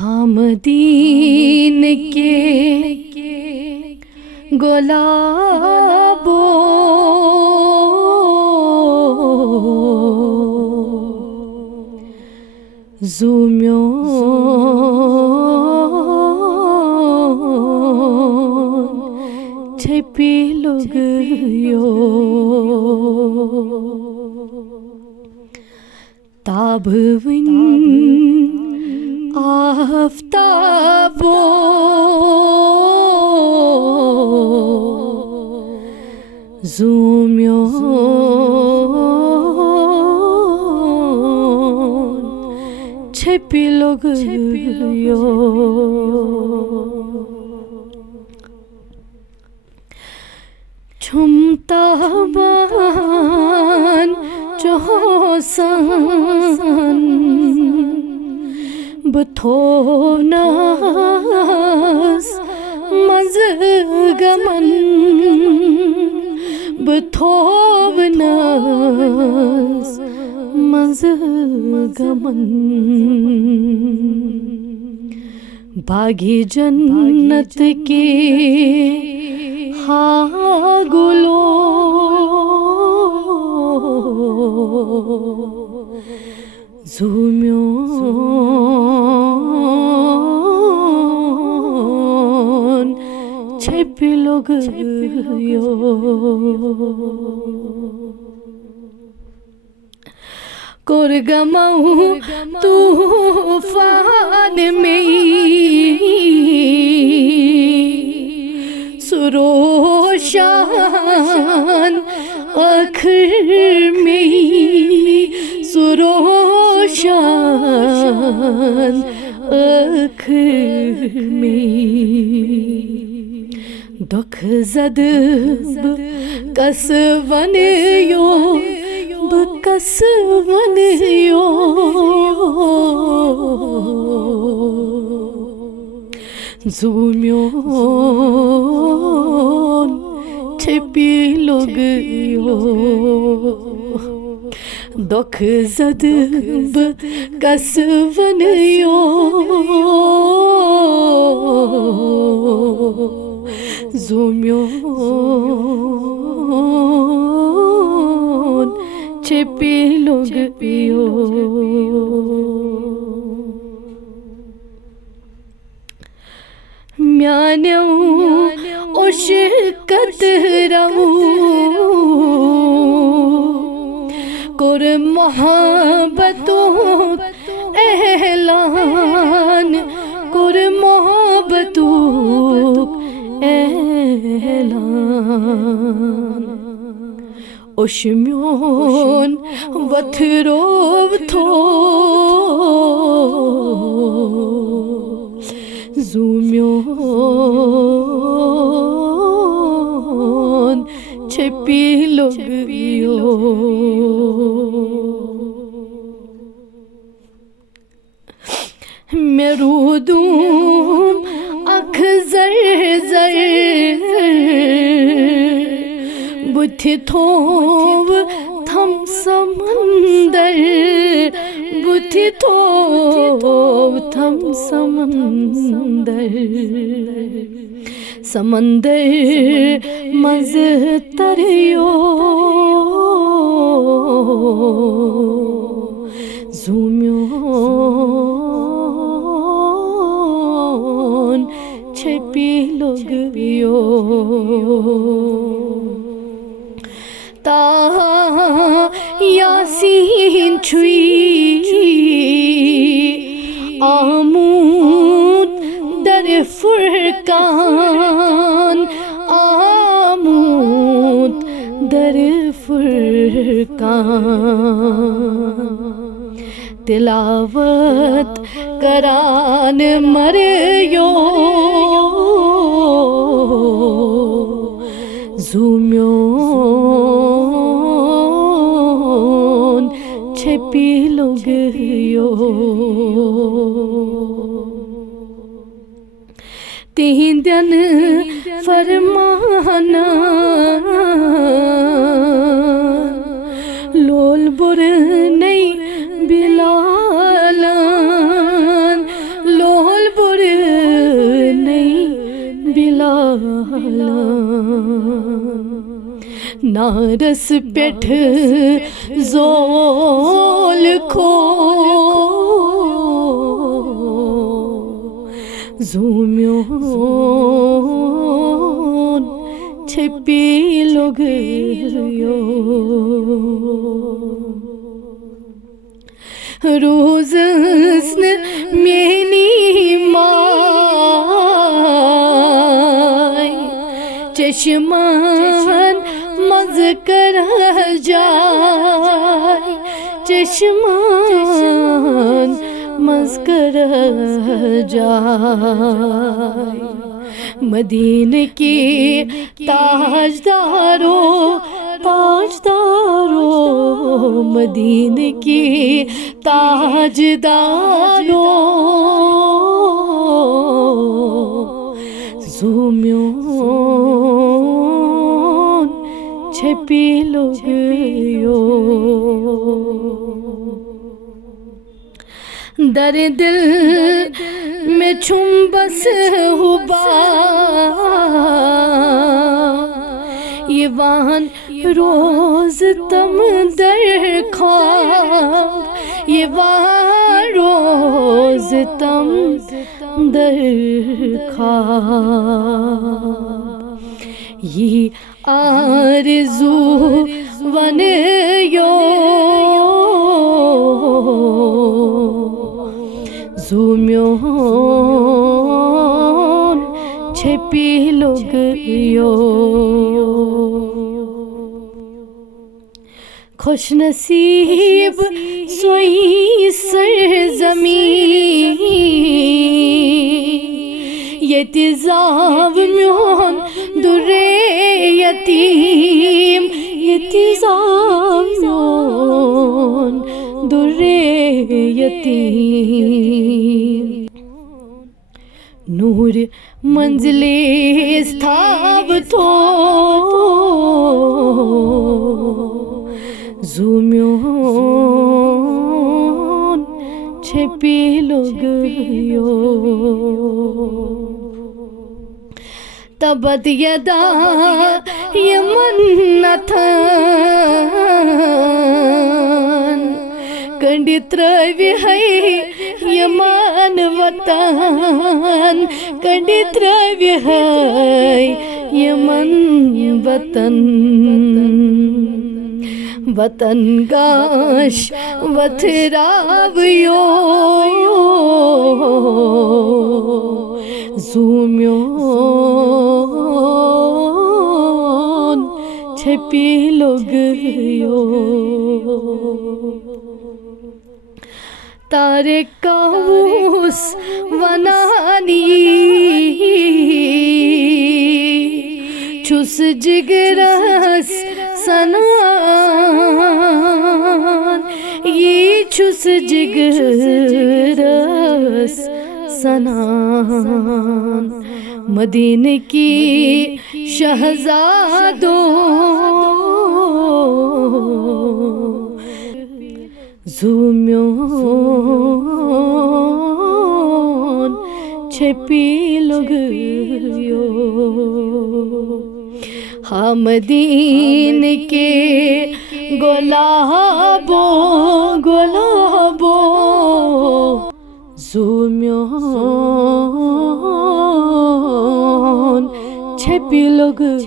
حامدین کے گلابو زومیون چھپی لگیو تابوین آفتابو زومیون چھپی لگیو چھمتا بان چوسن بتھوناس مزگمن بتھوناس مزگمن باغی جنت کے ہاں گلو زومیون چھپی لگیو کرگماؤں طوفان میں سروشان آخر میں سروشان آخر میں دکھ زد بکس ونیو بکس ونیو زومیون چھپی لگیو دکھ زد بکس ونیو زومیون چھپی لگیو میانیو عشقت رو کر محبتوں اعلان کر محبتوں اعلان اشمیون وتھرو تھو زومیون چھپی لگیو میں رودوں اکھ زر زر بتھی تھوو تھم سمندر بتھی تھوو تھم سمندر سمندر مز تریو زومیون چھپی لگیو تا یاسین چھوئی آمود در فرقان آمود در فرقان تلاوت کران مریو زومیون چھپی لگیو تہندین فرمانا لول بر نہیں بلالان لول پارس پٮ۪ٹھ زول کھو زوٗمیون چھپیلوگیو روزس نہٕ میٛٲنی ماے چشمن منٛز کرٕ جاے چشمن منٛز کرٕ جاے مدینہ کی تاجدارو تاجدارو مدینہ کی تاجدارو زوٗمیون چھپیلوگیو در دل میں چھُم بس حُباب یِوان روز تم در خواب یِوان روز تم در خواب یہِ آرزوٗ وَنیو زوٗمیون چھپیلوگیو خوش نصیب سوی سرزمین ییٚتہِ زاو میون دُرے یتیٖم ییٚتہِ زاو میون دُرے یتیٖم نوٗرِ منزلس تھاو تھو زوٗمیون چھپیلوگیو تبت یدا یمن نتھن کنڈِ ترٛٲوِ ہے یمان وطن کنڈِ ترٛٲوِ ہے یمن وطن وطن گاش وتھراویو زوٗمیون چھپیلوگیو تارے کاووس ونان چھُس جگرس سنان چھُس جگرس سنان مدینہ کی شہزادو زوٗمیون چھپیلوگیو ہاں مدینہ کے گلابو گلابو زوٗمیون چھپیلوگیو